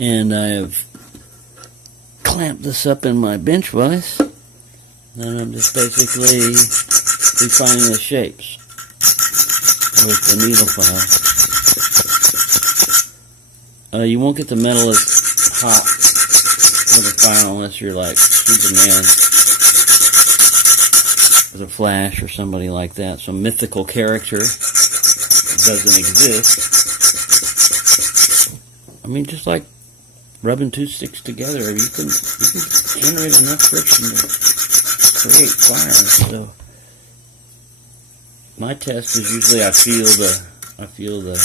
And I have clamped this up in my bench vise, and I'm just basically refining the shapes with the needle file. You won't get the metal as hot with a fire unless you're like Superman with a flash or somebody like that, some mythical character that doesn't exist. I mean, just like rubbing two sticks together, you can generate enough friction to create fire. So my test is usually I feel the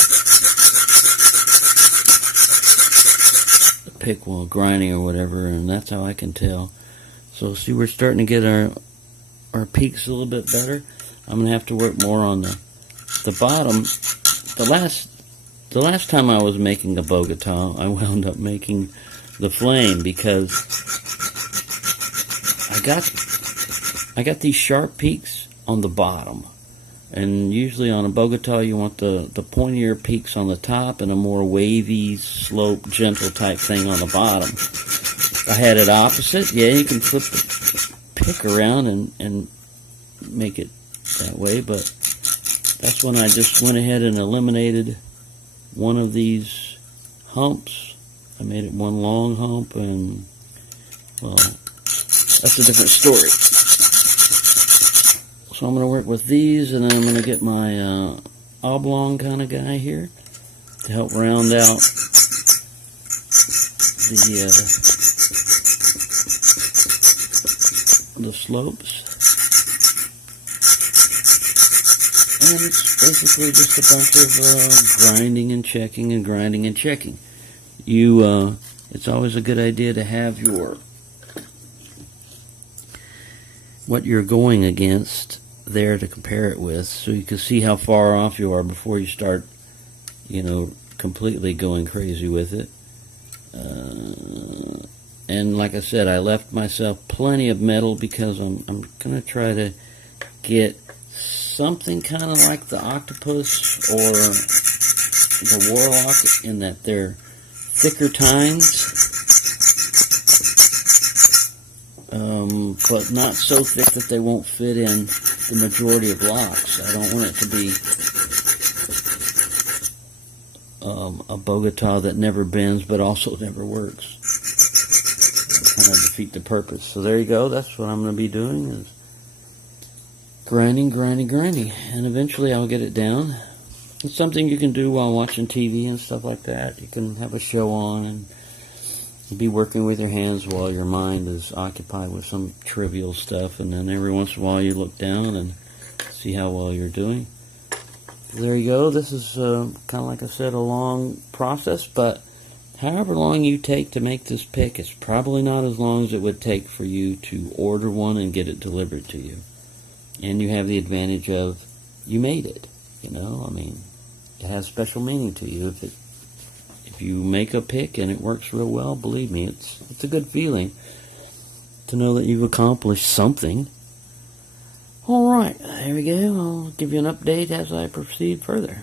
pick while grinding or whatever, and that's how I can tell. So see, we're starting to get our peaks a little bit better. I'm gonna have to work more on the bottom. The last time I was making a Bogota, I wound up making the flame because I got these sharp peaks on the bottom, and usually on a Bogota you want the pointier peaks on the top and a more wavy, slope, gentle type thing on the bottom. I had it opposite. Yeah, you can flip the pick around and make it that way, but that's when I just went ahead and eliminated one of these humps. I made it one long hump, and well, that's a different story. So I'm going to work with these, and then I'm going to get my oblong kind of guy here to help round out the slopes. And it's basically just a bunch of grinding and checking and grinding and checking. It's always a good idea to have what you're going against there to compare it with, so you can see how far off you are before you start, completely going crazy with it. And like I said, I left myself plenty of metal because I'm going to try to get something kind of like the octopus or the warlock, in that they're thicker tines, but not so thick that they won't fit in the majority of locks. I don't want it to be a Bogota that never bends but also never works. Kind of defeat the purpose. So there you go. That's what I'm going to be doing, is grinding, and eventually I'll get it down. It's something you can do while watching TV and stuff like that. You can have a show on and be working with your hands while your mind is occupied with some trivial stuff, and then every once in a while you look down and see how well you're doing. There you go. This is kind of, like I said, a long process, but however long you take to make this pick, it's probably not as long as it would take for you to order one and get it delivered to you. And you have the advantage of you made it. I mean, it has special meaning to you. If you make a pick and it works real well, believe me, it's a good feeling to know that you've accomplished something. All right, there we go. I'll give you an update as I proceed further.